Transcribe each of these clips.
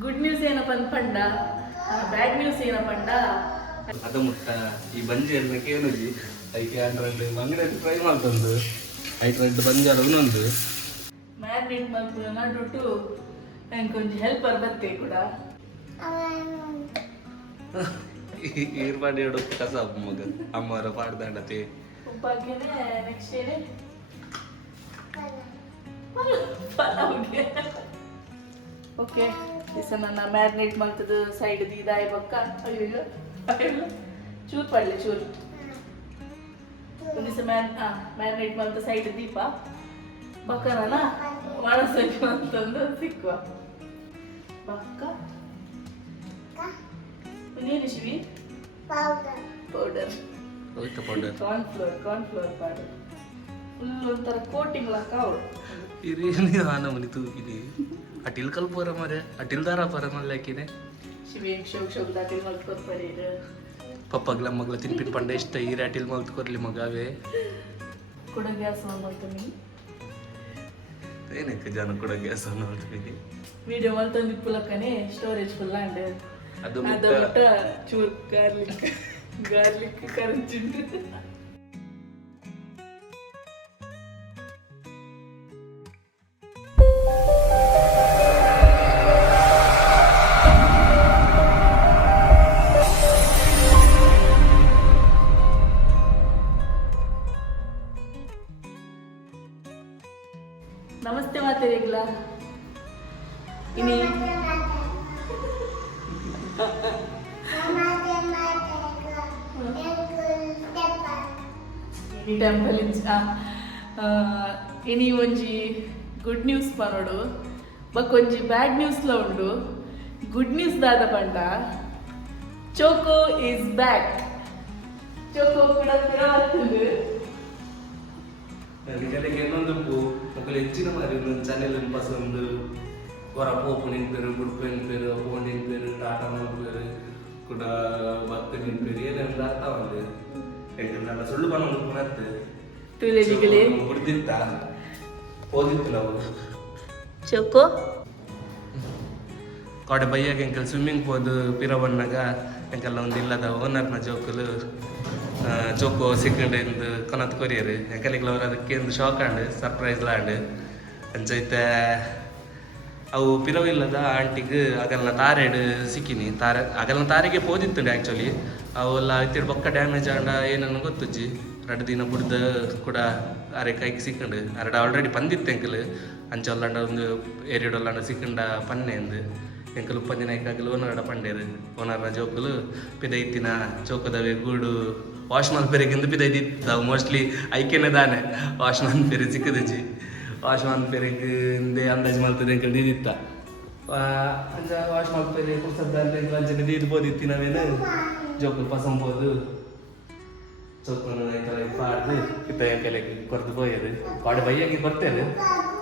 Good news ಏನಪ್ಪ ಪಂಡ bad news ಏನಪ್ಪ ಅದ ಮುಟ್ಟ ಈ ಬಂಜಿ ಎಲ್ಲ ಕೇಳುಜಿ ಐಕೆ ಹಂಡ್ರೆಡ್ ಅಂಗಡಿ ಟ್ರೈ ಮಾಡ್ತಂದು ಐದು ರೆಡ್ ಬಂಜಾರ ಒಂದು ಮ್ಯಾರಿನೇಟ್ ಮಾಡ್ಕೊಂಡು ಮಾಡಿಬಿಟ್ಟು ನಂಗೆ ಕೊಂಚ ಹೆಲ್ಪರ್ ಬರ್ತೆ ಕೂಡ ಈರ್ಪಾಡಿ ಹೇಳೋ ಕಸ ಮಗ ಅಮ್ಮರ ಪಾಡ್ದಾಡತೆ ಉಪ್ಪಾಕಿನೇ ನೆಕ್ಸ್ಟ್ ಏನೇ ಪಲಾವ್ಗೆ ಓಕೆ ದಿವಸ ನನ್ನ ಮ್ಯಾರಿನೇಟ್ ಮಾಡ್ತದ ಸೈಡ್ ಇದಾಯ ಬಕ್ಕ ಅಯ್ಯೋ ಅಯ್ಯೋ ಚೂರು ಪಡ್ಲೆ ಚೂರು ಒಂದು ದಿವಸ ಮ್ಯಾರಿನೇಟ್ ಮಾಡ್ತ ಸೈಡ್ ದೀಪ ಬಕ್ಕನ ಒಳಸಕ್ಕೆ ಅಂತಂದು ಸಿಕ್ಕುವ ಬಕ್ಕ ಇನ್ನೇನು Shivi powder cornflour powder full ಒಂಥರ ಕೋಟಿಂಗ್ ಲಾಕ ಅವಳು ಇರೇನು ಆನಮನಿ ತೂಕಿನಿ ಅಟಿಲ್ ಕಲ್ಪೋರ ಮರೆ ಅಟಿಲ್ ದಾರ ಪರ ಮಲ್ಲಾಕಿನೆ ಶಿವಿ ಶೋಕ್ ದಾಟಿಲ್ ಮಲ್ಕೋದ್ ಪಡೀರು ಪಪ್ಪಗ್ಲ ಮಗ್ಲ ತಿನ್ಪಿಟ್ ಪಂಡ ಇಷ್ಟ ಈರೆ ಅಟಿಲ್ ಮಲ್ತ್ ಕೊರ್ಲಿ ಮಗಾವೆ ಕೂಡ ಗ್ಯಾಸ್ ಆನ್ ಮಾಡ್ತೀನಿ ಏನಕ್ಕೆ ಜನ ಕೂಡ ಗ್ಯಾಸ್ ಆನ್ ಮಾಡ್ತೀನಿ ವಿಡಿಯೋ ಮಲ್ತಂದು ಇಪ್ಪುಲಕ್ಕನೆ ಸ್ಟೋರೇಜ್ ಫುಲ್ ಅಂಡ್ ಅದು ಅದೊಟ್ಟ ಚೂರ್ ಗಾರ್ಲಿಕ್ ಕರಂಚಿಂಡು ನಮಸ್ತೆ ಮಾತೆರೆಗ್ಲ ಇನಿ ಟೆಂಪಲ್ ಇನಿ ಒಂಜಿ ಗುಡ್ ನ್ಯೂಸ್ ಪನೋಡು ಬಕ್ ಒಂಜಿ ಬ್ಯಾಡ್ ನ್ಯೂಸ್ಲ ಉಂಡು ಗುಡ್ ನ್ಯೂಸ್ ದಾದ ಪಂಡ ಚೋಕೋ ಈಸ್ ಬ್ಯಾಕ್ ಚೋಕೋ ಕೂಡ ಬರ್ತದೆ ನಿಜಕ್ಕೆ ಇನ್ನೊಂದು ಮಕ್ಕಳು ಹೆಚ್ಚಿನ ಮಾರಿ ಒಂದು ಚಾನೆಲ್ ಪಸಂದು ಹೊರ ಪೋಪು ನಿಂಪೇರು ಗುಡ್ಪು ನಿಂಪೇರು ಫೋನ್ ನಿಂಪೇರು ಟಾಟಾ ನಿಂಪೇರು ಕೂಡ ಭಕ್ತ ನಿಂಪೇರು ಏನೆಲ್ಲ ಆಗ್ತಾವಂದು ಯಾಕಂದ್ರೆ ಸುಳ್ಳು ಬಂದು ಪುನತ್ತೆ ತುಲೆಜಿಗಲೇ ಬಿಡ್ದಿತ್ತ ಓದಿತ್ತು ನಾವು ಚೋಕೋ ಕಾಡೆ ಬೈಯಾಗ ಎಂಕಲ್ ಸ್ವಿಮ್ಮಿಂಗ್ ಹೋದು ಪಿರವಣ್ಣಾಗ ಎಂಕಲ್ಲ ಒಂದು ಇಲ್ಲದ ಓನರ್ನ ಜೋಕುಲು ಜೋಕು ಸಿಕ್ಕಂಡು ಕೊನತ್ ಕೊರಿಯರು ಎಂಕಲಿಗ್ಲ ಅವ್ರು ಅದಕ್ಕೆ ಒಂದು ಶಾಕ್ ಆಂಡ್ ಸರ್ಪ್ರೈಸ್ ಲಾಂಡ್ ಅಂಚೈತೆ ಅವು ಪಿರವಿಲ್ಲದ ಆಂಟಿಗೆ ಆಗಲ್ನ ತಾರೆಡ್ ಸಿಕ್ಕಿನಿ ಆಗಲ್ನ ತಾರೆಗೆ ಪೋದಿತ್ತುಂಡು ಆ್ಯಕ್ಚುಲಿ ಅವೆಲ್ಲ ಇತ್ತಿಡ್ ಬೊಕ್ಕ ಡ್ಯಾಮೇಜ್ ಆಂಡ ಏನನ್ನು ಗೊತ್ತುಜ್ಜಿ 2 ದಿನ ಬುಡ್ದ ಕೂಡ ಅರೆ ಕೈಗೆ ಸಿಕ್ಕಂಡು ಅರಡ ಆಲ್ರೆಡಿ ಪಂದಿತ್ತು ಎಂಕಲ್ ಅಂಚೊಲ್ಲಂಡ ಒಂದು ಏರಿಯಡೊಲ್ಲಂಡ ಸಿಕ್ಕಂಡ ಪನ್ನೆ ಅಂದು ಎಂಕಲ್ ಉಪ್ಪಂದಿನ ಐಕಾಗಲು ಓನರ್ಡ ಪಂಡೇರು ಓನರ್ನ ಜೋಕುಲು ಪಿದೈತಿನ ಚೌಕದವೆ ಗೂಡು ವಾಶ್ ಮಲ್ಪೆರೆಗಿಂದು ಪಿದೈದಿತ್ತು ಮೋಸ್ಟ್ಲಿ ಐಕೆನೆ ದಾನೆ ವಾಶ್ ಮಲ್ಪೆರೆ ಸಿಕ್ಕದಜ್ಜಿ ವಾಶ್ ಮಲ್ಪೆರೆಗೆ ಅಂದಾಜು ಮಲ್ತದೆ ಎಂಕಲ್ ದಿದಿತ್ತ ಅಂಚ ವಾಶ್ ಮಲ್ಪೆರೆ ಪುಸ್ತಕ ಅಂಚನೆ ದೀದ್ಬೋದಿತ್ತು ನಾವೇನು ಜೋಕುಲು ಪಸಂಬೋದು ಚೌಕನು ಐತಲ್ಲ ಪಾಡ್ದು ಇತ್ತ ಎಂಕಲೆಗೆ ಕೊರ್ದು ಹೋಯದು ಕಾಡು ಬೈಯಾಗಿ ಬರ್ತೇವೆ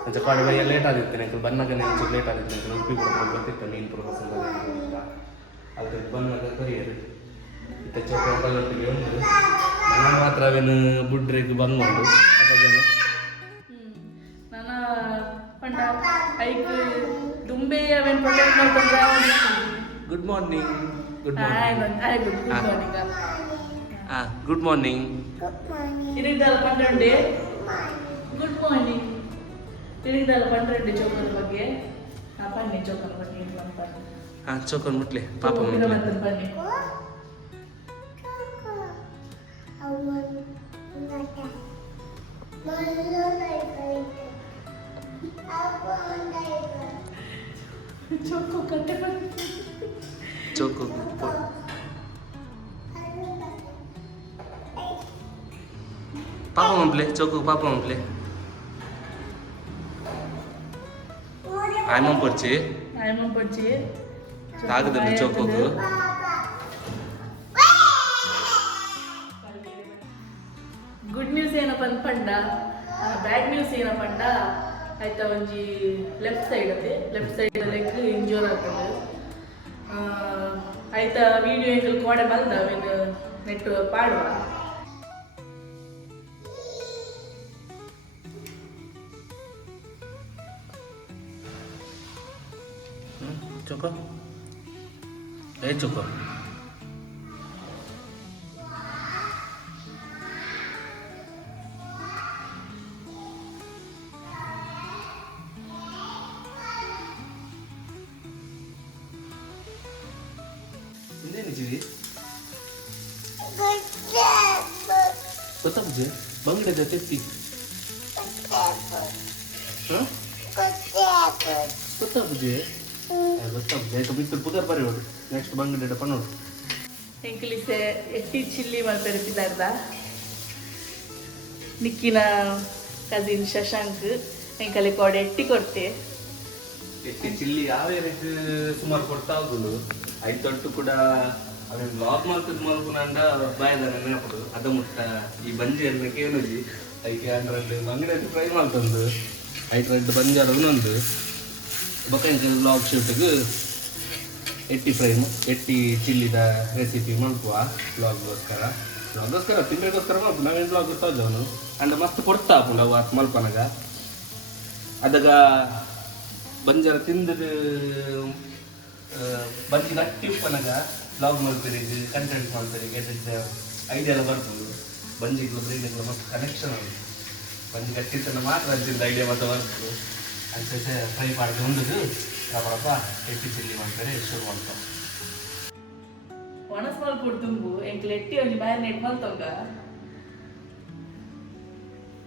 ಅಂಚ ಕಾಡು ಬೈಯ ಲೇಟ್ ಆಗಿತ್ತು ಎಂಕಲ್ ಬನ್ನಾಗ ಒಂಚೂರು ಲೇಟ್ ಆಗಿತ್ತು ಎಂಕಲ್ ಉಡುಪಿ ಕೂಡ ಬರ್ತಿತ್ತು ನೀನು ಪ್ರೊಫೆಸರ್ ಅದ್ರ ಬನ್ನಾಗ ಕರಿಯರು ಇತ್ತ ಚೌಕ ಕಲ್ಲೊಟ್ಟಿಗೆ ಉಂಟು ನನ್ನ ಮಾತ್ರ ಅವೇನು ಬುಡ್ರೆಗೆ ಬಂದ್ಕೊಂಡು ಜನ ನನ್ನ ಪಂಡ ಐಕ್ ದುಂಬೆ ಅವೇನು ಪ್ರೊಟೆಕ್ಟ್ ಮಾಡ್ಕೊಂಡ್ರೆ good morning good good morning good morning ಇರಿದ್ದಲ್ಲ ಪಂಡ್ರೆ ಗುಡ್ ಮಾರ್ನಿಂಗ್ ಇರಿದ್ದಲ್ಲ ಪಂಡ್ರೆ ಚೌಕದ ಬಗ್ಗೆ ಬನ್ನಿ ಚೌಕದ ಬಗ್ಗೆ ಬನ್ನಿ ಚೌಕನ್ ಮುಟ್ಲೆ ಪಾಪ ಬನ್ನಿ ಚೌಕ ಕಟ್ಟೆ ಚೌಕು ಪಾಪ ಮಂಪ್ಲೆ ಚೌಕು ಪಾಪ ಮಂಪ್ಲೆ ಆಯ್ಮ ಪರ್ಚಿ ತಾಗದಲ್ಲಿ ಚೌಕೋಕು ಗುಡ್ ನ್ಯೂಸ್ ಏನಪ್ಪ ಪಂಡ ಬ್ಯಾಡ್ ನ್ಯೂಸ್ ಏನಪ್ಪ ಆಯ್ತಾ ಒಂಜಿ ಲೆಫ್ಟ್ ಸೈಡ್ ಅದೇ ಲೆಫ್ಟ್ ಸೈಡ್ ಲೆಗ್ ಇಂಜೂರ್ ಆಗ್ತದೆ ಆಯ್ತಾ ವಿಡಿಯೋ ಎಂಕಲ್ ಕೋಡೆ ಬಂದ ಅವೇನು ನೆಟ್ ಪಾಡುವ ಚೋಕೋ ಏ ಚೋಕೋ ಇನ್ನೇನು ಜೀವಿ ಗೊತ್ತಾಗ್ತದೆ ಬಂಗಡೆ ತೆತ್ತಿ ಹಾಂ ಗೊತ್ತಾಗ್ತದೆ ಗೊತ್ತಾಗ್ತದೆ ಯಾಕೆ ಬಿಟ್ಟು ಪುದರ್ ಬರೀ ನೋಡು ನೆಕ್ಸ್ಟ್ ಬಂಗಡೆ ಪನ್ನೋಡು ಎಂಕ್ಲಿಸೆ ಎಟ್ಟಿ ಚಿಲ್ಲಿ ಮಾಡ್ತಿರ್ತಿದ್ದಾರ್ದ ನಿಕ್ಕಿನ ಕಸಿನ್ ಶಶಾಂಕ್ ಎಂಕಲಿ ಕೊಡೆ ಎಟ್ಟಿ ಕೊಡ್ತೆ ಎಟ್ಟಿ ಚಿಲ್ಲಿ ಯಾವ ರೇಟ್ ಸುಮಾರು ಕೊಡ್ತಾ ಹೋಗುದು ಐದು ತೊಟ್ಟು ಕೂಡ ಅದೇ ಬ್ಲಾಗ್ ಮಾಡ್ತಿದ್ದು ಮಲ್ಕೊಂಡ ಬಾಯದ ನೆನಪಡು ಅದ ಮುಟ್ಟ ಈ ಬಂಜಿ ಎಲ್ಲ ಕೇಳುಜಿ ಐಕೆ 100 ಅಂಗಡಿ ಫ್ರೈ ಮಾಡ್ತಂದು 5 ಬಂಜಿ ಅದೊಂದು ಬೊಕ್ಕ ಬ್ಲಾಗ್ ಶೂಟಿಗೆ ಎಟ್ಟಿ ಫ್ರೈ ಎಟ್ಟಿ ಚಿಲ್ಲಿದ ರೆಸಿಪಿ ಮಲ್ಪುವ ಬ್ಲಾಗ್ಗೋಸ್ಕರ ತಿಂಗಳಿಗೋಸ್ಕರ ಮಲ್ಪು ನಾವೇನು ಬ್ಲಾಗ್ ಗೊತ್ತಾಗ ಅವನು ಅಂಡ್ ಮಸ್ತ್ ಕೊಡ್ತಾ ಪುಂಡ ಅವು ಆತ್ ಮಲ್ಪನಾಗ ಅದಾಗ ಬಂಜಾರ ತಿಂದದು ಬಂಜಿ ಗಟ್ಟಿ ಉಪ್ಪನಾಗ ಬ್ಲಾಗ್ ಮಾಡ್ತೀರಿ ಕಂಟೆಂಟ್ ಮಾಡ್ತೀರಿ ಐಡಿಯಾ ಎಲ್ಲ ಬರ್ಬೋದು ಬಂಜಿಗಳು ಬ್ರೈನ್ಗಳು ಮಸ್ತ್ ಕನೆಕ್ಷನ್ ಆಗುತ್ತೆ ಬಂಜಿ ಗಟ್ಟಿತ್ತನ್ನು ಮಾತ್ರ ಅಂತಿದ್ದ ಐಡಿಯಾ ಮಾತ್ರ ಬರ್ಬೋದು ಅಂಚೆ ಫ್ರೈ ಮಾಡಿದ್ರೆ ಒಂದದು ರಬ್ಬ ಎಟ್ಟಿ ಚಿಲ್ಲಿ ಮಾಡ್ತಾರೆ ಶುರು ಮಾಡ್ತಾರೆ ಒಣಸ್ ಮಲ್ಪುಡು ತುಂಬು ಎಂಕ್ಲು ಎಟ್ಟಿ ಒಂದು ಮ್ಯಾರಿನೇಟ್ ಮಲ್ತಂಗ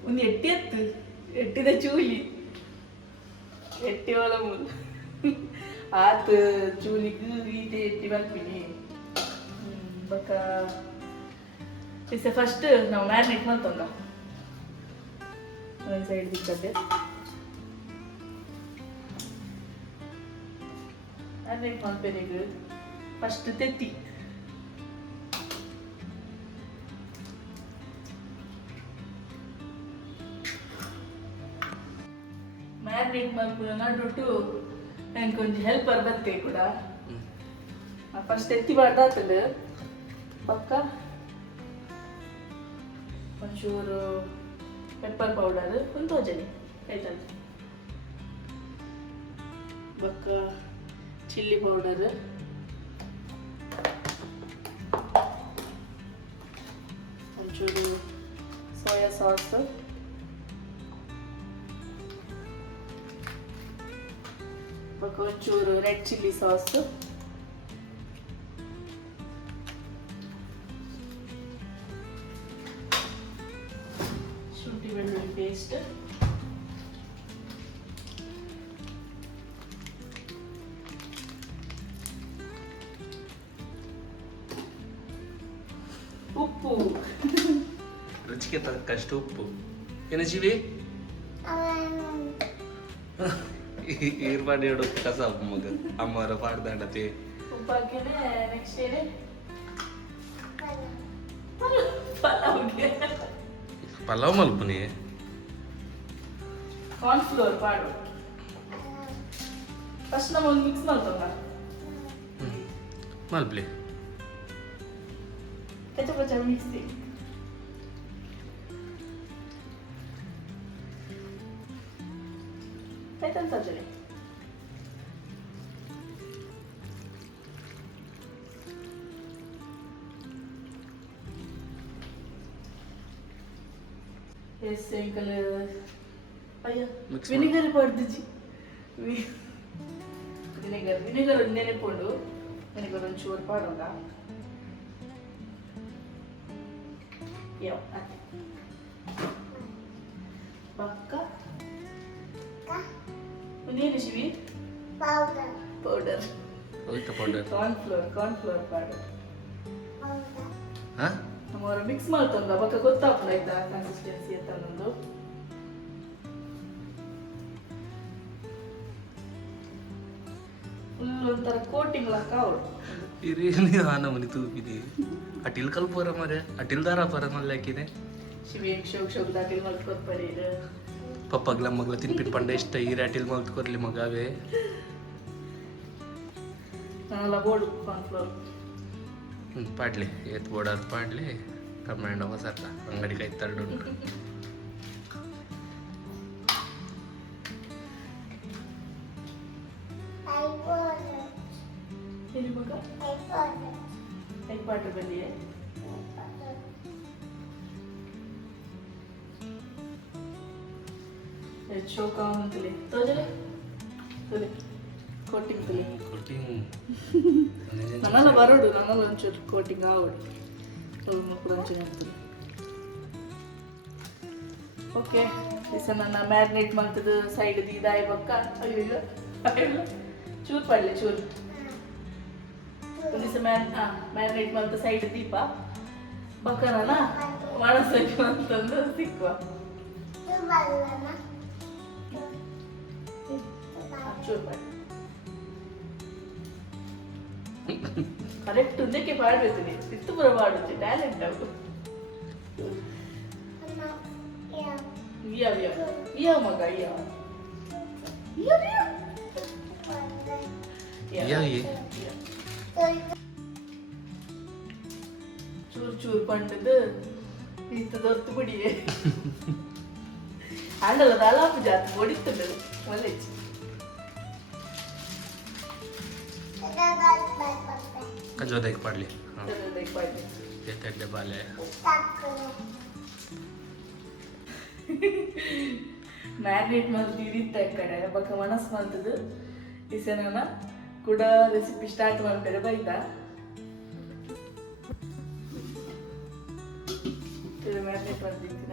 ಒಂದು ಎಟ್ಟಿ ಎತ್ತು ಎಟ್ಟಿದ ಚೂಲಿ ಎಟ್ಟಿ ಒಳ ಮುಲ್ ಆತ ಚೂಲಿಗೆ ಈತೆ ಎಟ್ಟಿ ಮಲ್ಪಿನಿ ಬೊಕ್ಕ ಇಸೆ ಫಸ್ಟ್ ನಾವು ಮ್ಯಾರಿನೇಟ್ ಮಲ್ತಂಗ ಒಂದು ಸೈಡ್ ದಿಕ್ಕದ್ದೆ ಮ್ಯಾರಿನೇಟ್ ಮಲ್ಪೆನಿಗೆ ಫಸ್ಟ್ ತೆತ್ತಿ ಮ್ಯಾರಿನೇಟ್ ಮಲ್ಪುನ ನಡುಟು ನಂಗೆ ಕೊಂಚ ಹೆಲ್ಪರ್ ಬತ್ತೆ ಕೂಡ ಫಸ್ಟ್ ಎತ್ತಿ ಬಾರ್ದಾತದ ಪಕ್ಕ ಒಂಚೂರು ಪೆಪ್ಪರ್ ಪೌಡರ್ ಒಂದು ತೋಜನಿ ಆಯ್ತಲ್ಲ ಬೊಕ್ಕ ಚಿಲ್ಲಿ ಪೌಡರ್ ಒಂಚೂರು ಸೋಯಾ ಸಾಸ್ ಬೊಕ್ಕ ಒಂಚೂರು ರೆಡ್ ಚಿಲ್ಲಿ ಸಾಸ್ ಶುಂಠಿ ಬೆಳ್ಳುಳ್ಳಿ ಪೇಸ್ಟ್ ಉಪ್ಪು ರುಚಿಗೆ ತಕ್ಕಷ್ಟು ಉಪ್ಪು ಏನು ಜೀವಿ ಏರ್ಪಾಡು ಹೇಳೋ ಕಸ ಮಗ ಅಮ್ಮವರ ಪಾಡ್ದಾಡತಿ ಉಪ್ಪು ಹಾಕಿದ್ರೆ ನೆಕ್ಸ್ಟ್ ಏನೇ ಪಲಾವ್ಗೆ ಪಲಾವ್ ಮಲ್ಪುನಿ ಕಾರ್ನ್ಫ್ಲೋರ್ ಪಾಡು ಫಸ್ಟ್ ನಾವು ಒಂದು ಮಿಕ್ಸ್ ಮಾಡ್ತೋಣ ಮಲ್ಪ್ಲಿ ಕಚ್ಚ ಕಚ್ಚ ಮಿಕ್ಸಿ ಆಯ್ತಂತ ಸಜ್ಜನೆ ಎಸ್ ಅಂಕಲ್ ಅಯ್ಯ Mix ವಿನಿಗರ್ ಪಡ್ದಿಜಿ ವಿನಿಗರ್ ಒಂದು ನೆನೆಕೊಂಡು ವಿನಿಗರ್ ಒಂದು ಚೂರು ಪಾಡೋಣ ಯಾವ ಅದೇ ಪಕ್ಕ ಒಂದೇನು ಶಿವಿ ಪೌಡರ್ ಹೋಯ್ತಾ ಪೌಡರ್ ಕಾರ್ನ್ಫ್ಲೋರ್ ಪೌಡರ್ ಹಾಂ ನಮ್ಮವರ ಮಿಕ್ಸ್ ಮಾಡ್ತಂಗ ಬಕ್ಕ ಗೊತ್ತಾಗ್ತದ ಆಯ್ತಾ ಕನ್ಸಿಸ್ಟೆನ್ಸಿ ಅಂತ ಅನ್ನೋದು ಫುಲ್ ಒಂಥರ ಕೋಟಿಂಗ್ ಲಾಕ ಅವಳು ಇರೇನು ಆನಮನಿ ತೂಪಿದೆ ಅಟಿಲ್ ಕಲ್ಪೋರ ಮರೆ ಅಟಿಲ್ ದಾರ ಪರ ಮಲ್ಲ ಹಾಕಿದೆ ಶಿವೇನ್ ಶೋಕ್ ದಾಟಿಲ್ ಮಲ್ಕೋತ್ ಪಡೀರು ಪಪ್ಪಗ್ಲ ಮಗ್ಲ ತಿನ್ಪಿಟ್ಟು ಪಂಡ ಇಷ್ಟ ಈ ಅಟಿಲ್ ಮಲ್ತ್ಕೊರ್ಲಿ ಮಗಾವೆ ನಾನೆಲ್ಲ ಬೋರ್ಡ್ ಕಾರ್ನ್ಫ್ಲೋರ್ ಪಾಡ್ಲಿ ಏತ್ ಬೋಡಾದ್ ಪಾಡ್ಲಿ ಕಮ್ಮಾಂಡ ಹೊಸತ್ತ ಅಂಗಡಿ ಕೈ ತರಡು ಮಗ ಹೆಗ್ಪಾಟ ಬಲ್ಲಿಯೇ ಚೌಕ ಅಂತಲೇ ತೋಜಲೆ ತೋಲೆ ಕೋಟಿಂಗ್ ತಲೆ ನನ್ನೆಲ್ಲ ಬರೋಡು ನನ್ನೆಲ್ಲ ಒಂಚೂರು ಕೋಟಿಂಗ್ ಆವಡು ಮಕ್ಕಳು ಒಂಚೂರು ಆಗ್ತದೆ ಓಕೆ ದಿವಸ ನನ್ನ ಮ್ಯಾರಿನೇಟ್ ಮಾಡ್ತದ ಸೈಡ್ ಇದಾಯ ಬಕ್ಕ ಅಯ್ಯೋ ಚೂರು ಪಡ್ಲೆ ಚೂರು ದಿವಸ ಮ್ಯಾರಿನೇಟ್ ಮಾಡ್ತ ಸೈಡ್ ದೀಪ ಬಕ್ಕನ ಮಾಡಸಕ್ಕೆ ಅಂತಂದು ಸಿಕ್ಕುವ ಚೂರು ಪಡ್ಲೆ ಕರೆಕ್ಟ್ ಒಂದಕ್ಕೆ ಪಾಡ್ಬೇಕು ಸಿತ್ತು ಬರ ಪಾಡುತ್ತೆ ಟ್ಯಾಲೆಂಟ್ ಅವರು ಇಯ ಮಗ ಇಯ ಚೂರು ಚೂರು ಪಂಡದು ಇಂಥದೊತ್ತು ಬಿಡಿಯೇ ಆಂಡಲ್ಲ ದಾಲಾಪು ಜಾತಿ ಹೊಡಿತಂಡದು ಒಳ್ಳೆ ಕಜೋದಕ್ಕೆ ಪಾಡ್ಲಿ ಬಾಲೆ ಮ್ಯಾರಿನೇಟ್ ಮಾಡ್ದು ಇದಿತ್ತ ಕಡೆ ಬಕ್ಕ ಮನಸ್ಸು ಮಾಡ್ತದ್ದು ಈಸನ ಕೂಡ ರೆಸಿಪಿ ಸ್ಟಾರ್ಟ್ ಮಾಡ್ತಾರೆ ಬೈತಾ ಮ್ಯಾರಿನೇಟ್ ಮಾಡ್ತಿದ್ದೀನ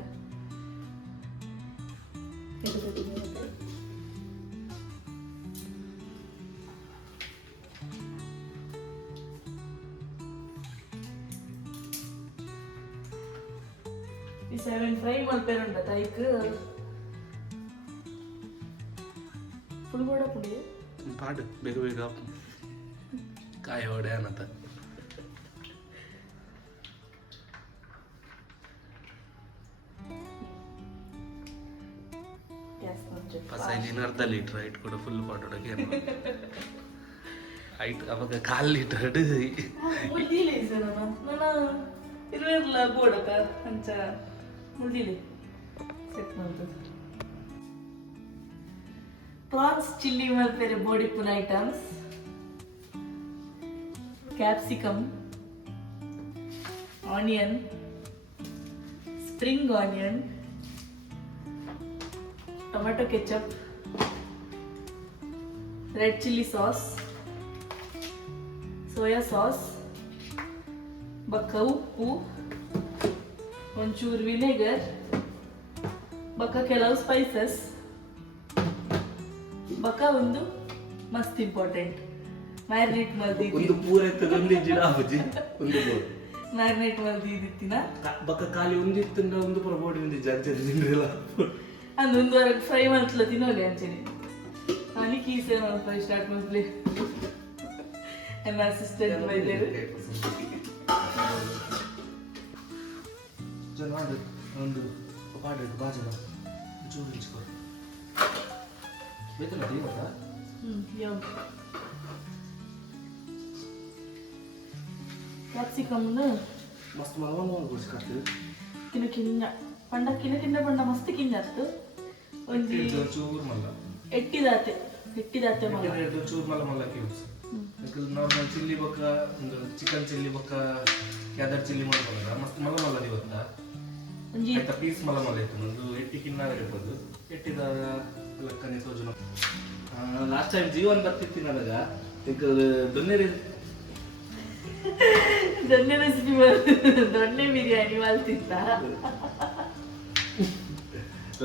ಈ 7 ಫ್ರೈ ಮಾಡ್ಪೇರುಂಟ ತೈಕ್ ಫುಲ್ ಬೋಡ ಪುಡಿ ಪಾಡು ಬೇಗ ಬೇಗ ಕಾಯಿ ಹೊಡೆ ಅನ್ನತ್ತ ಪಸೈಲಿನ ಅರ್ಧ ಲೀಟ್ರ್ ಐಟ್ ಕೂಡ ಫುಲ್ ಪಾಟೋಡಕ್ಕೆ ಐಟ್ ಅವಾಗ 1/4 ಲೀಟರ್ ಮುಲ್ದಿಲೆ ಸರ್ ನಾನು ಇರಲ್ಲ ಬೋಡಕ ಅಂಚ ಮುಲ್ದಿಲೆ ಸೆಟ್ ಮಾಡ್ತದೆ ಪ್ರಾನ್ಸ್ ಚಿಲ್ಲಿ ಮಾಡ್ತಾರೆ ಬೋಡಿಪುನ items capsicum onion spring onion tomato ketchup red chilli sauce soya sauce ಬಕ್ಕ ಉಪ್ಪು ಒಂಚೂರು ವಿನೆಗರ್ ಬಕ್ಕ ಕೆಲವು ಸ್ಪೈಸಸ್ ಬಕ್ಕ ಒಂದು ಮಸ್ತ್ ಇಂಪಾರ್ಟೆಂಟ್ ಮ್ಯಾರಿನೇಟ್ ಮಲ್ದಿ ಒಂದು ಪೂರೈತದ ಒಂದು ಜಿಡ ಬಜ್ಜಿ ಒಂದು ಮ್ಯಾರಿನೇಟ್ ಮಲ್ದಿ ಇದ್ದಿತ್ತಿನ ಬಕ್ಕ ಖಾಲಿ ಒಂದಿತ್ತಂದ್ರೆ ಒಂದು ಪ್ರಬೋಡಿ ಒಂದು ಜಜ್ಜಿ ತಿಂದ್ರಿಲ್ಲ ಒಂದು ವಾರ ಫ್ರೈ ಮಾಡ್ತಲ ತಿನ್ನೋಲಿ ಅಂಚೆನೆ ನಾನು ಕೀಸೆ ಫ್ರೈ ಸ್ಟಾರ್ಟ್ ಮಾಡ್ಲಿ ನನ್ನ ಅಸಿಸ್ಟೆಂಟ್ ಬೈದೇವೆ ಒಂದು ಪಾಡು ಬಾಜನ ಚೂರು ಇಚ್ಕೊ ಬೇಕಲ್ಲ ಇವತ್ತ ಕ್ಯಾಪ್ಸಿಕಮ್ನ ಮಸ್ತ್ ಮರವನ್ನು ಗುಡಿಸ್ಕೊಡ್ತೀವಿ ಕಿನ್ನ ಕಿನ್ನ ಪಂಡ ಕಿನ್ನ ಕಿನ್ನ ಪಂಡ ಮಸ್ತ್ ಕಿನ್ನತ್ತು ಒಂಜಿ ಚೂರು ಮಲ್ಲ ಎಟ್ಟಿದಾತೆ ಮಲ್ಲ ಚೂರು ಮಲ್ಲ ಮಲ್ಲ ಕ್ಯೂಬ್ಸ್ ನಾರ್ಮಲ್ ಚಿಲ್ಲಿ ಬೊಕ್ಕ ಒಂದು ಚಿಕನ್ ಚಿಲ್ಲಿ ಬೊಕ್ಕ ಯಾವ್ದಾರು ಚಿಲ್ಲಿ ಮಾಡ್ಕೊಂಡ ಮಸ್ತ್ ಮಲ್ಲ ಮಲ್ಲ ಇವತ್ತ ಒಂಜಿ ಆಯ್ತಾ ಪೀಸ್ ಮಲ್ಲ ಮಲ್ಲ ಇತ್ತು ಒಂದು ಎಟ್ಟಿಕ್ಕಿನ್ನ ಇರ್ಬೋದು ಎಟ್ಟಿದ ಲೆಕ್ಕನೆ ಸೋಜನ ಲಾಸ್ಟ್ ಟೈಮ್ ಜೀವನ್ ಬರ್ತಿತ್ತು ನನಗ ಈಗ ದೊನ್ನೆ ರೆಸಿಪಿ ದೊಣ್ಣೆ ಬಿರಿಯಾನಿ ಮಾಡ್ತಿತ್ತ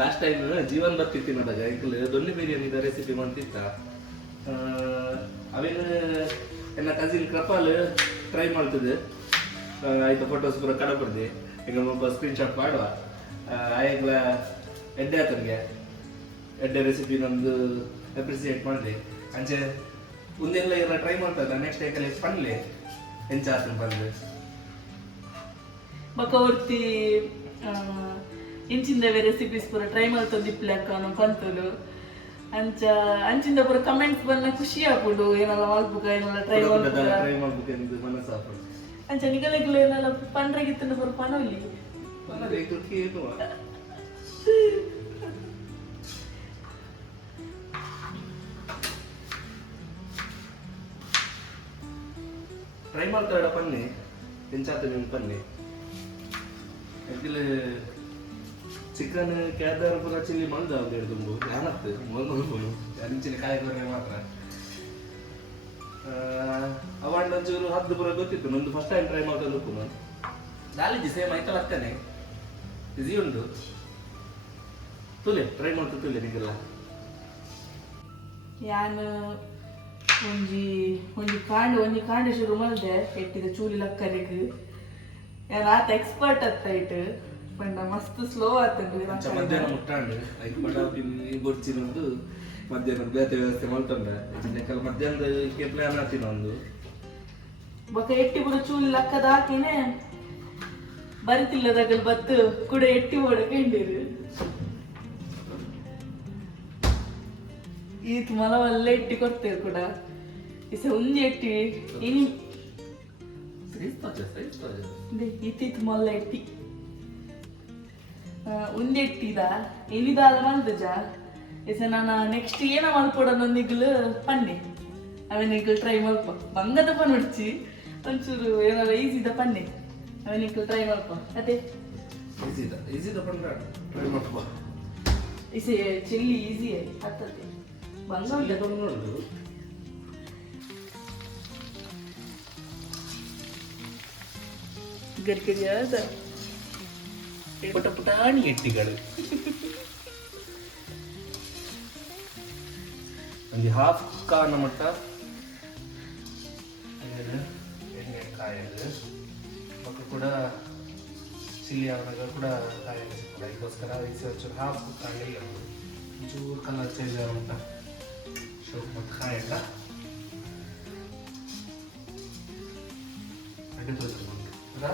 ಲಾಸ್ಟ್ ಟೈಮ್ ಜೀವನ್ ಬರ್ತಿತ್ತು ನನಗ ಈಗ ದೊನ್ನೆ ಬಿರಿಯಾನಿದ ರೆಸಿಪಿ ಮಾಡ್ತಿತ್ತ ಅವೇನು ಎನ್ನ ಕಸಿನ್ ಕೃಪಾಲ್ ಟ್ರೈ ಮಾಡ್ತಿದ್ದೆ ಆಯ್ತು ಫೋಟೋಸ್ ಪೂರ ಕಡಪಡ್ದೆ ಈಗ ಒಬ್ಬ ಸ್ಕ್ರೀನ್ ಶಾಟ್ ಮಾಡುವ ಆಯ್ಗಳ ಎಡ್ಡೆ ಆತನಿಗೆ ಎಡ್ಡೆ ರೆಸಿಪಿ ನಮ್ದು ಅಪ್ರಿಸಿಯೇಟ್ ಮಾಡಿದೆ ಅಂಚೆ ಮುಂದೆಲ್ಲ ಎಲ್ಲ ಟ್ರೈ ಮಾಡ್ತದ ನೆಕ್ಸ್ಟ್ ಏಕಲ್ಲಿ ಪನ್ಲೆ ಎಂಚ ಆತನ ಬಂದು ಬಕ ಒರ್ತಿ ಇಂಚಿಂದವೇ ರೆಸಿಪೀಸ್ ಪೂರ ಟ್ರೈ ಮಾಡ್ತಂದಿಪ್ಲೆ ಅಕ್ಕ ನಮ್ಮ ಪಂತುಲು ಅಂಚಿಂದ ಪೂರ ಕಮೆಂಟ್ಸ್ ಬಂದ ಖುಷಿ ಆಗ್ಬಿಡು ಏನೆಲ್ಲ ಮಾಡ್ಬೇಕು ಏನೆಲ್ಲ ಟ್ರೈ ಮಾಡ್ಬೇಕು ಎಂದು ಮನಸ್ಸಾಗ್ತದೆ ಅಂಚ ನಿಗಲೆಗಳು ಏನೆಲ್ಲ ಪಂಡ್ರೆಗಿತ್ತಂದ ಪೂರ ಪನವಲ್ಲಿ ಟ್ರೈ ಮಾಡ್ತಾಡ ಪನ್ನಿ ಎಂಚಾತ ನೀವು ಪನ್ನಿ ಯಾಕಿಲ್ಲ ಚಿಕನ್ ಕೇದಾರ ಪುರ ಚಿಲ್ಲಿ ಮಂದ ಅಂತ ಹೇಳಿ ತುಂಬ ಯಾನತ್ತು ಮೊದಲು ಅಂಚಿನ ಕಾಯಿಗೊರೆ ಮಾತ್ರ ಅವಾಂಡ ಒಂಚೂರು ಹದ್ದು ಪುರ ಗೊತ್ತಿತ್ತು ನಂದು ಫಸ್ಟ್ ಟೈಮ್ ಟ್ರೈ ಮಾಡೋದಕ್ಕೂ ನಾನು ನಾಲಿಜಿ ಸೇಮ್ ಆಯ್ತಾ ಬರ್ತಾನೆ ಈಸಿ ಉಂಟು ತುಲೆ ಟ್ರೈ ಮಾಡ್ತಾ ತುಲೆ ನಿಗೆಲ್ಲ ಯಾನು ಒಂಜಿ ಕಾಂಡೆ ಶುರು ಮಾಡಿದೆ ಎಟ್ಟಿದ ಚೂಲಿ ಲಕ್ಕರಿಗೆ ಯಾರು ಆತ ಎಕ್ಸ್ಪರ್ಟ್ ಅತ್ತ ಇಟ್ಟು ಪಂಡ ಮಸ್ತ್ ಸ್ಲೋ ಆತಂಡು ಮಧ್ಯಾಹ್ನ ಮುಟ್ಟಾಂಡು ಐದು ಬಡ ಗೊರ್ಚಿನೊಂದು ಮಧ್ಯಾಹ್ನ ಬೇತೆ ವ್ಯವಸ್ಥೆ ಮಾಡ್ತಂಡ ಯಾಕಂದ್ರೆ ಮಧ್ಯಾಹ್ನದ ಪ್ಲಾನ್ ಆತಿನ ಒಂದು ಬೊಕ ಎಟ್ಟಿ ಬುಡ ಚೂಲಿ ಲಕ್ಕದ ಹಾಕಿನೇ ಬರಿತಿಲ್ಲದಾಗ ಬತ್ತು ಕೂಡ ಎಟ್ಟಿ ಓಡಕ್ಕೆ ಹಿಂಡಿರು ಈತ್ ಮಲವಲ್ಲ ಎಟ್ಟಿ ಕೊಡ್ತೇವೆ ಕೂಡ ಇಸ ಒಂಜಿ ಎಟ್ಟಿ ಇನಿ ಈತೀತ್ ಮಲ್ಲ ಎಟ್ಟಿ ಒಂದಿ ಎಟ್ಟಿದ ಇನಿದಾದ ಮಲ್ದಜ ಇಸ ನಾನು ನೆಕ್ಸ್ಟ್ ಏನ ಮಲ್ಪೊಡನೊಂದಿಗ್ಲು ಪನ್ನೆ ಅವನಿಗ್ಲು ಟ್ರೈ ಮಲ್ಪ ಬಂಗದ ಪನ್ ಹೊಡ್ಚಿ ಒಂಚೂರು ಏನಾರ ಈಸಿದ ಪನ್ನೆ ಅವನಿಗ್ಲು ಟ್ರೈ ಮಲ್ಪ ಅದೇ ಈಸಿದ ಪಂಡ ಟ್ರೈ ಮಾಡ್ಕೊ ಇಸೆ ಚಿಲ್ಲಿ ಈಸಿ ಹತ್ತತ್ತೆ ಬಂಗ ನೋಡುದು ಗರಿಗರಿಯಾದ ಪುಟ ಪುಟಾಣಿ ಎಟ್ಟಿಗಳು ಒಂದು ಹಾಫ್ ಕಾನ ಮಟ್ಟ ಎಣ್ಣೆ ಕಾಯಲು ಮತ್ತು ಕೂಡ ಚಿಲ್ಲಿ ಅವನಾಗ ಕೂಡ ಕಾಯಲು ಸಿಕ್ಕಲ್ಲ ಇದಕ್ಕೋಸ್ಕರ ಒಂಚೂರು ಹಾಫ್ ಕಾಯಿ ಒಂಚೂರು ಕಲರ್ ಚೇಂಜ್ ಆಗುಂಟ ಸ್ವಲ್ಪ ಮತ್ತು ಕಾಯಲ್ಲ ಅಡ್ಡೆ ತೋರಿಸ್ಬೋದು ಹೌದಾ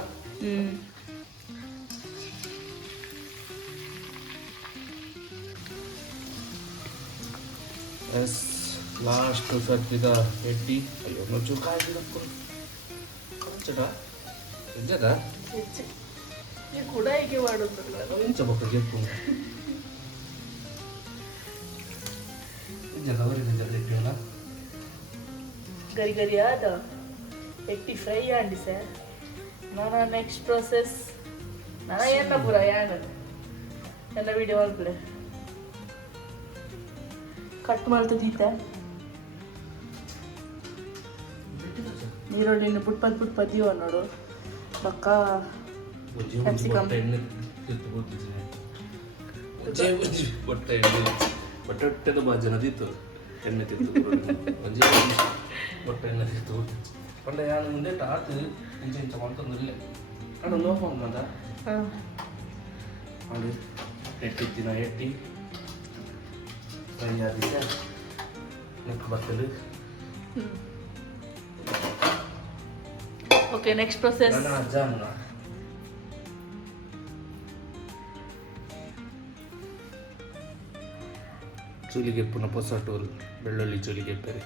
ಎಸ್ ಲಾಸ್ಟ್ ಸರ್ತಿದ ಎಟ್ಟಿ ಅಯ್ಯೋ ಒಂಚೂರು ಕಾಯ್ದಿರಪ್ಪ ಕಂಚಡ ಎಂಜದ ಈ ಕೂಡ ಹೀಗೆ ಮಾಡೋದು ಇಂಚ ಬಕ್ಕ ಗೆಪ್ಪು ಎಂಜದ ಅವರಿಗೆ ಜಲ್ದಿ ಇಟ್ಟಿವಲ್ಲ ಗರಿಗರಿಯಾದ ಎಟ್ಟಿ ಫ್ರೈ ಆಂಡಿ ಸರ್ ನಾನು ನೆಕ್ಸ್ಟ್ ಪ್ರೋಸೆಸ್ ನಾನು ಎನ್ನ ಪೂರ ಯಾಣ ಎಲ್ಲ ವಿಡಿಯೋ ಮಾಡ್ಬಿಡೆ ಕಟ್ ಮಾಡ್ತದೀತ ನೀರುಳ್ಳಿನ ಪುಟ್ ಇವ ನೋಡು ಪಕ್ಕ ಕ್ಯಾಪ್ಸಿಕಮ್ ಬಟ್ಟೆದ ಬಾಜನ ದಿತ್ತು ಎಣ್ಣೆ ತಿತ್ತು ಒಂಜಿ ಬಟ್ಟೆ ಎಣ್ಣೆ ತಿತ್ತು ಪಂಡ ಯಾನು ಮುಂದೆ ಆತು ಇಂಚ ಇಂಚ ಮಾಡ್ತಂದಿಲ್ಲ ಅಣ್ಣ ನೋಫ ಮದ ಮಾಡಿ ಎಟ್ಟಿತ್ತಿನ ಎಟ್ಟಿ ಫ್ರೈ ಆದಿದ್ದೆ ನೆಕ್ ಬರ್ತದೆ ಓಕೆ ನೆಕ್ಸ್ಟ್ ಪ್ರೊಸೆಸ್ ನನ್ನ ಅಜ್ಜ ಅನ್ನ ಚೂಲಿಗೆ ಪುನಃ ಹೊಸ ಟೋಲ್ ಬೆಳ್ಳುಳ್ಳಿ ಚೂಲಿಗೆ ಬೇರೆ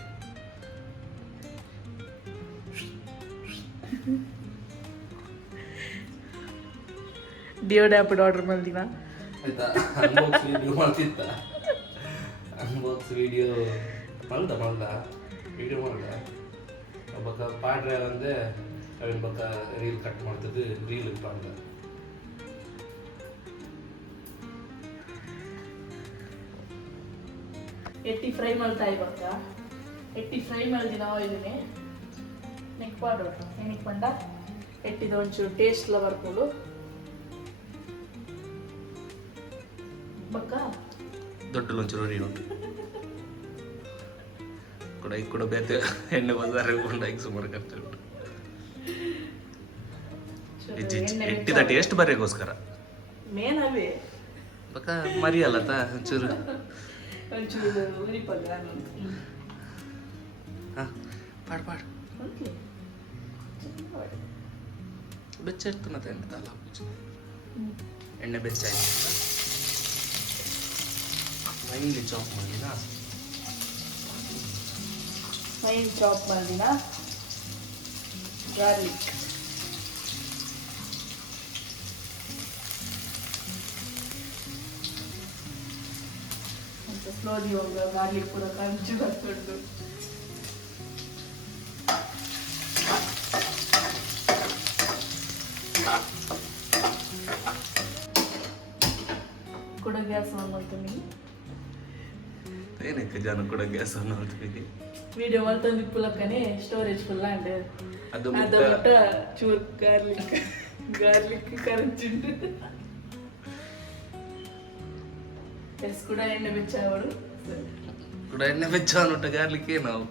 ಡಿಯೋಡ್ಯಾಪ್ ಆರ್ಡರ್ ಮಾಡಿದಿನ ಆಯ್ತಾ ಅನ್ಬಾಕ್ಸ್ ವಿಡಿಯೋ ಮಾಡ್ತಿದ್ದ ಅನ್ಬಾಕ್ಸ್ ವಿಡಿಯೋ ಮಲ್ದ ವಿಡಿಯೋ ಮಾಡ್ದ ಒಬ್ಬ ಪಾಡ್ರೆ ಅಂದ್ರೆ ಅವನ ಬಕ್ಕ ರೀಲ್ ಕಟ್ ಮಾಡ್ತಿದ್ದು ರೀಲ್ ಮಾಡ್ದ ಎಟ್ಟಿ ಫ್ರೈ ಮಾಡ್ತಾ ಇವಾಗ ಎಟ್ಟಿ ಫ್ರೈ ಮಾಡಿದಿನ ಆಯಿಲ್ನೇ ನೆಕ್ ಪಾಡು ಏನಕ್ಕೆ ಪಂಡ ಎಟ್ಟಿದ ಒಂಚೂರು ಟೇಸ್ಟ್ ಎಲ್ಲ ಬರ್ಕೊಂಡು ಬಕ್ಕ ದೊಡ್ಡ ಒಂಚೂರು ರೀ ಉಂಟು ಕೂಡ ಬೇತೆ ಎಣ್ಣೆ ಬಜಾರ ಉಂಟಾಗಿ ಸುಮಾರು ಖರ್ಚು ಉಂಟು ಎಟ್ಟಿದ ಟೇಸ್ಟ್ ಬರೆಗೋಸ್ಕರ ಮೇನ್ ಅವೇ ಬಕ್ಕ ಮರಿಯಲ್ಲತ್ತ ಒಂಚೂರು ಒಂಚೂರು ಉರಿಪಲ್ಲ ಹಾಂ ಪಾಡು ಬೆಚ್ಚಿರ್ತನತ್ತೆ ಎಣ್ಣೆ ತಾಲ ಎಣ್ಣೆ ಬೆಚ್ಚಾಯ್ತು ಫೈನ್ಲಿ ಚಾಪ್ ಮಾಡಿನ ಫೈನ್ ಚಾಪ್ ಮಾಡಿನ ಗಾರ್ಲಿಕ್ ಅಂತ ಸ್ಲೋಲಿ ಹೋಗ ಗಾರ್ಲಿಕ್ ಕೂಡ ಕಂಚು ಬರ್ಕೊಂಡು ಜನ ಕೂಡ ಗ್ಯಾಸ್ ಆನ್ ಮಾಡ್ತೀವಿ ವಿಡಿಯೋ ಮಾಡ್ತಂದು ಇಪ್ಪುಲಕ್ಕನೆ ಸ್ಟೋರೇಜ್ ಫುಲ್ ಅಂಡ್ ಅದು ಅದ ಬಿಟ್ಟ ಚೂರ್ ಗಾರ್ಲಿಕ್ ಕರಂಚಿಂಡು ಎಸ್ ಕೂಡ ಎಣ್ಣೆ ಬೆಚ್ಚ ಅವಳು ಕೂಡ ಎಣ್ಣೆ ಬೆಚ್ಚ ಅನ್ನೋಟ ಗಾರ್ಲಿಕ್ಕೆ ನಾವು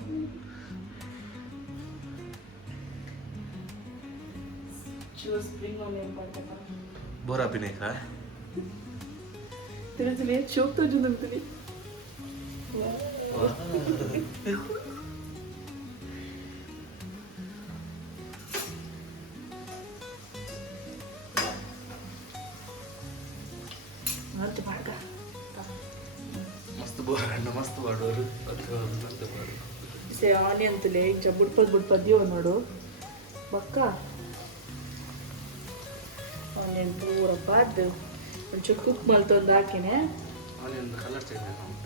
ಚೂರ್ ಸ್ಪ್ರಿಂಗ್ ಆನಿಯನ್ ಪಾಟಕ ಬೋರಾ ಪಿನೇಕ ತಿರುಚಲಿ ಚೋಕ್ತ ಜುಂದಂತಲಿ ಮಸ್ತ್ ಬೋರ ಹಣ್ಣು ಮಸ್ತ್ ಮಾಡೋರು ಸೇ ಆನಿಯನ್ ತುಲೆ ಇಂಚ ಬುಡ್ಪದ್ಯೋ ನೋಡು ಬಕ್ಕ ಆನಿಯನ್ ಪೂರ ಬಾದ್ ಒಂಚೂರು ಕುಕ್ ಮಲ್ತೊಂದು ಹಾಕಿನೆ ಆನಿಯನ್ ಕಲರ್ ಚೇಂಜ್ ಆಗುಂಟ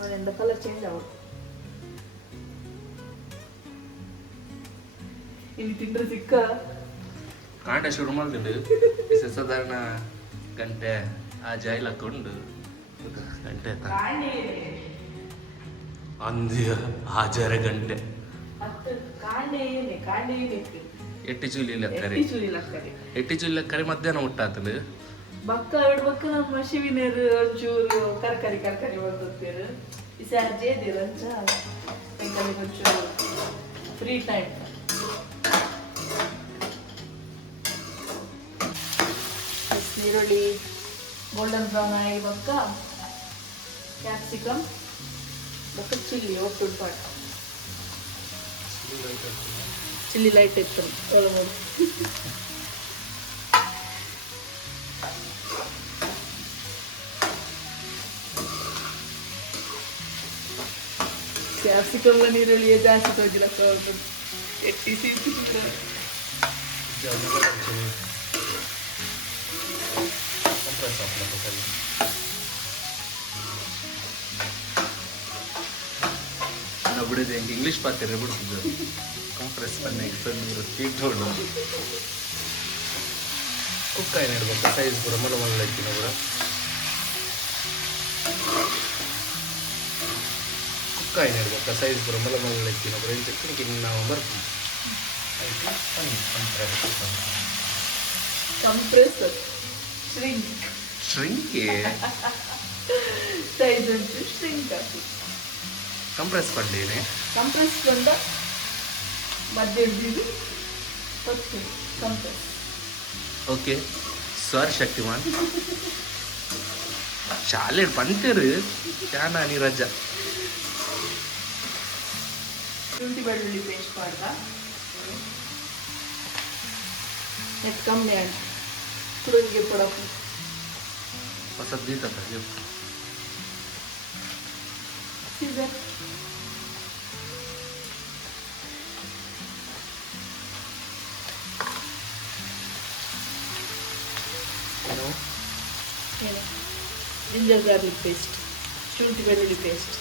ಆನಿಯನ್ ಕಲರ್ ಚೇಂಜ್ ಆಗ ಇಲ್ಲಿ ತಿಂದ್ರೆ ಸಿಕ್ಕ ಕಾಂಡ ಶುರು ಮಾಡಿದ್ದು ಸಾಧಾರಣ ಗಂಟೆ ಆ ಜಾಯಿಲ್ ಹಾಕೊಂಡು ಗಂಟೆ ಅಂದಿಯ ಹಾಜಾರ ಗಂಟೆ ಎಟ್ಟಿ ಚೂಲಿ ಲೆಕ್ಕರೆ ಎಟ್ಟಿ ಚೂಲಿ ಲೆಕ್ಕರೆ ಮಧ್ಯಾಹ್ನ ಊಟ ಬಕ್ಕ ಎರಡು ಬಕ್ಕ ನಮ್ಮ ಶಿವಿನೇರು ಒಂಚೂರು ಕರ್ಕರಿ ಬರ್ತಾರೆ ಈ ಸ್ಯಾರ್ಜೆ ಇದ್ದೀರಂಚ ಒಂಚೂರು ಫ್ರೀ ಟೈಮ್ ಈರುಳ್ಳಿ ಗೋಲ್ಡನ್ ಬ್ರೌನ್ ಆಗಿ ಬಕ್ಕ ಕ್ಯಾಪ್ಸಿಕಮ್ ಬಕ್ಕ ಚಿಲ್ಲಿ ಒಟ್ಟು ಪಾಟ್ ಚಿಲ್ಲಿ ಲೈಟ್ ಇತ್ತು ನೋಡಿ ಕ್ಯಾಪ್ಸಿಕಮ್ ನೀರುಳ್ಳಿಯೇ ಜಾಸ್ತಿ ತೋಜಿಲ್ಲ ಎಟ್ಟಿ ಸೀಟಿ ಬಿಡಿದೆ ಇಂಗ್ಲೀಷ್ ಪಾತ್ರೆ ಬಿಡ್ತಿದ್ದು ಕಂಪ್ರೆಸ್ ಪನ್ನೆ ಸ್ಪೀಡ್ ನೋಡು ಕುಕ್ಕಾಯಿ ಇಡ್ಬೇಕು ಸೈಜ್ ಕೂಡ ಮಲ ಇಕ್ಕಿನ ಕೂಡ ಕುಕ್ಕಾಯಿ ಇಡ್ಬೇಕು ಸೈಜ್ ಕೂಡ ಮಲ ಇಕ್ಕಿನ ಕೂಡ ಇಂಚ ನಾವು ಬರ್ತೀವಿ ಕಂಪ್ರೆಸರ್ ಶ್ರಿಂಕ್ ಸೈಜ್ ಉಂಟು ಶ್ರಿಂಕ್ ಕಂಪ್ರೆಸ್ ಪಂಡೇನೆ ಕಂಪ್ರೆಸ್ ಕೊಂಡ ಮಧ್ಯ ಹಿಡಿದು ಕಂಪ್ರೆಸ್ ಓಕೆ ಸರ್ ಶಕ್ತಿಮಾನ್ ಶಾಲೆ ಪಂಟರು ಯಾನ ರಜಾ ಶುಂಠಿ ಬೆಳ್ಳುಳ್ಳಿ ಪೇಸ್ಟ್ ಮಾಡ್ದ ನೆಟ್ ಕಮ್ಮಿ ಆಯ್ತು ಕುಡಿಗೆ ಕೊಡಪ್ಪು ಹೊಸದು ದೀತ ಸೀಸರ್ ಏನು ಜಿಂಜರ್ ಗಾರ್ಲಿಕ್ ಪೇಸ್ಟ್ ಶುಂಠಿ ಬೆಳ್ಳುಳ್ಳಿ ಪೇಸ್ಟ್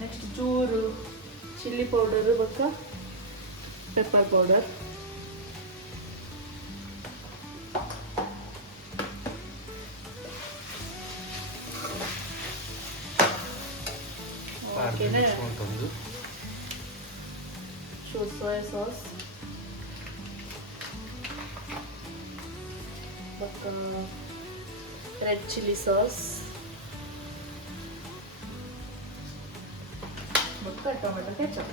ನೆಕ್ಸ್ಟ್ ಚೂರು ಚಿಲ್ಲಿ ಪೌಡರು ಬಕ್ಕ pepper powder soy sauce red chili sauce tomato ketchup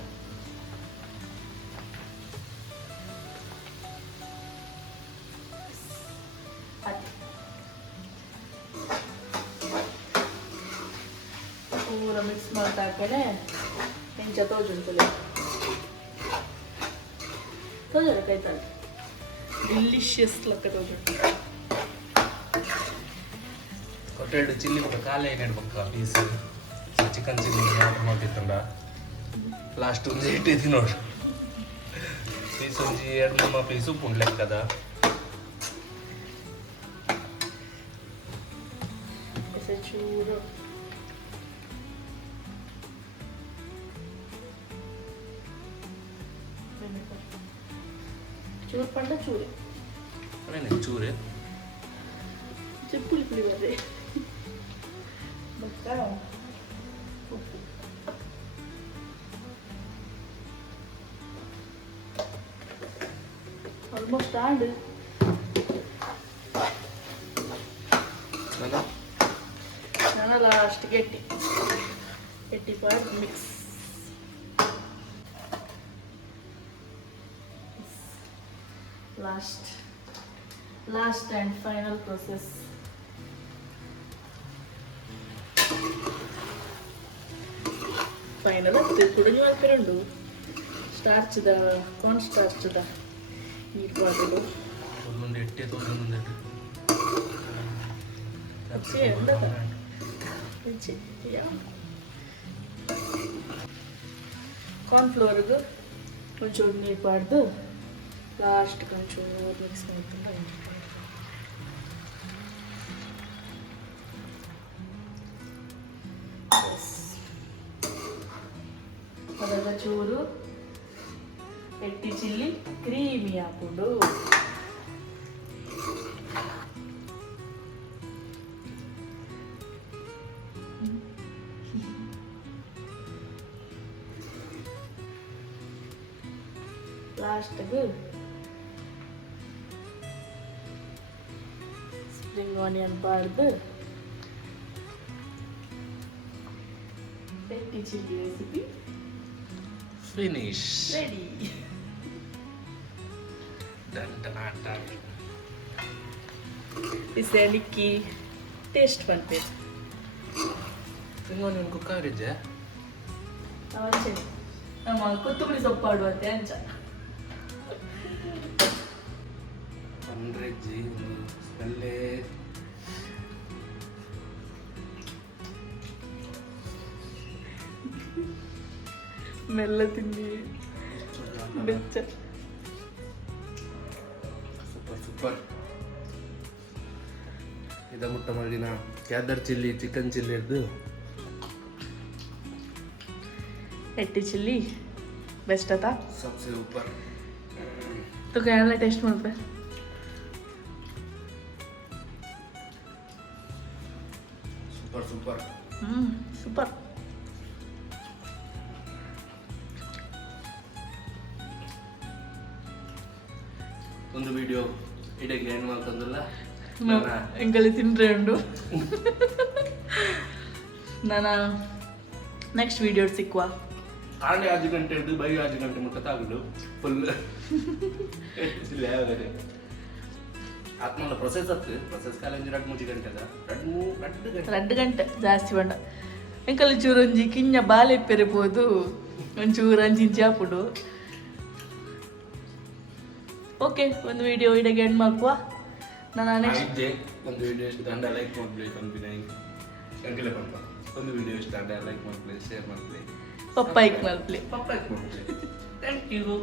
पूरा मिक्स ಮಾಡ್ತಾಕನೆ ಇಂಚ ತೋಜುಂತಲೆ ತೋಜರ ಕೈತಲ್ಲ ಡಿಲಿಷಿಯಸ್ ಲಕ್ಕ ತೋಜುಂಟು ಕೊಟ್ಟೆರಡು ಚಿಲ್ಲಿ ಬಿಟ್ಟು ಕಾಲೇ ನೆಡ್ಬೇಕ ಪೀಸ್ ಚಿಕನ್ ಚಿಲ್ಲಿ ಆರ್ಡರ್ ಮಾಡಿತ್ತಂಡ ಲಾಸ್ಟ್ ಒಂದು ಇಟ್ಟಿದ್ದಿ ನೋಡು ಪೀಸ್ ಒಂಜಿ 2-3 ಪೀಸ್ ಉಪ್ಪು ಲೆಕ್ಕದ ಚೂರು ಚೂರು ಪಂಡ ಚೂರು ಚೂರು ಪುಳಿ ಪುಳಿ ಬರ್ರೆ ಬಕ್ಕ ಉಪ್ಪು ಆಲ್ಮೋಸ್ಟ್ ಆಡು ನಾನು ಲಾಸ್ಟ್ ಎಟ್ಟಿ part mix last and final process. Final ಕುಡಿഞ്ഞു ആൾക്കാരുണ്ട് സ്റ്റാർച്ച് ദ കോൺ സ്റ്റാർച്ച് ദ ഈ പാടുള്ളൂ ഒന്നുണ്ട് എട്ടേ തോന്നുന്നുണ്ട് പക്ഷേ എന്താ ಕಾರ್ನ್ ಫ್ಲೋರ್ಗೆ కొంచెం ನೀರು ಪಾಡ್ದು ಲಾಸ್ಟ್ కొంచెం ಮಿಕ್ಸ್ ಮಾಡ್ಕೊಂಡು ಅದಾಗ ಚೂರು ಎಟ್ಟಿ ಚಿಲ್ಲಿ ಕ್ರೀಮಿ ಹಾಕೊಂಡು ಲಾಸ್ಟ್ಗೆ ಸ್ಪ್ರಿಂಗ್ ಆನಿಯನ್ ಪಾಡ್ದು ಎಟ್ಟಿ ಚಿಲ್ಲಿ ರೆಸಿಪಿ ಫಿನಿಶ್ ರೆಡಿ. ಇಸ್ ಅಡಿಕ್ಕಿ ಟೇಸ್ಟ್ ಬಂತೆ ತಿಂಗಳು ನಿಮ್ಗೆ ಕುಕ್ಕಾರಿದ್ದೆ ಅವಚ್ಚೆ ನಮ್ಮ ಕೊತ್ತಂಬರಿ ಸೊಪ್ಪು ಆಡುವಂತೆ ಅಂಚ ಒಂದ್ರೆಜ್ಜಿ ಸ್ಮೆಲ್ಲೇ ಮೆಲ್ಲ ತಿಂದಿ ಬೆಚ್ಚ ಸೂಪರ್ ಇದ ಮುಟ್ಟ ಮಾಡಿನ ಕ್ಯಾದರ್ ಚಿಲ್ಲಿ ಚಿಕನ್ ಚಿಲ್ಲಿ ಹಿಡ್ದು ಎಟ್ಟಿ ಚಿಲ್ಲಿ ಬೆಸ್ಟ್ ಆತಾ ಸಬ್ಸೆ ಸೂಪರ್ ತುಕ ಎಲ್ಲ ಟೇಸ್ಟ್ ಮಾಡ್ಬೇ ಸೂಪರ್ ಸೂಪರ್ ಒಂದು ವಿಡಿಯೋ ಇಡಕ್ಕೆ ಏನು ಮಾಡ್ತಂದಲ್ಲ ಎಂಕಲ್ಲಿ ತಿಂದ್ರೆ ಉಂಡು ನಾನು ನೆಕ್ಸ್ಟ್ ವಿಡಿಯೋ ಸಿಕ್ಕುವ ಆಂಡೆ 5 ಗಂಟೆ ಹಿಡಿದು ಬೈ 5 ಗಂಟೆ ಮುಟ್ಟ ತಾಗುದು ಫುಲ್ ಆತ್ಮಲ್ಲ ಪ್ರೊಸೆಸ್ ಕಾಲೇಜ್ 2-3 ಗಂಟೆ ಅದ 2 ಗಂಟೆ ಜಾಸ್ತಿ ಬಂಡ ಎಂಕಲ್ಲಿ ಚೂರು ಒಂಜಿ ಕಿಂಜ ಬಾಲೆ ಪೆರಬಹುದು ಒಂಚೂರು ಅಂಚಿಂಚಿ ಹಾಪುಡು ಓಕೆ ಒಂದು ವಿಡಿಯೋ ಇಡಗೆ ಎಂಡ್ ಮಾಡ್ಕುವ ನಾನು ನೆಕ್ಸ್ಟ್ ಒಂದು ವಿಡಿಯೋ ಇಷ್ಟ ದಂಡ ಲೈಕ್ ಮಾಡ್ಲಿ ಕಂಪಿನ ಒಂದು ವಿಡಿಯೋ ಇಷ್ಟ ದಂಡ ಲೈಕ್ ಮಾಡ್ಲಿ ಶೇರ್ ಮಾಡ್ಲಿ ಪಪ್ಪಾಯಿಕ್ ಮಲ್ಪ್ಲಿ ಥ್ಯಾಂಕ್ ಯು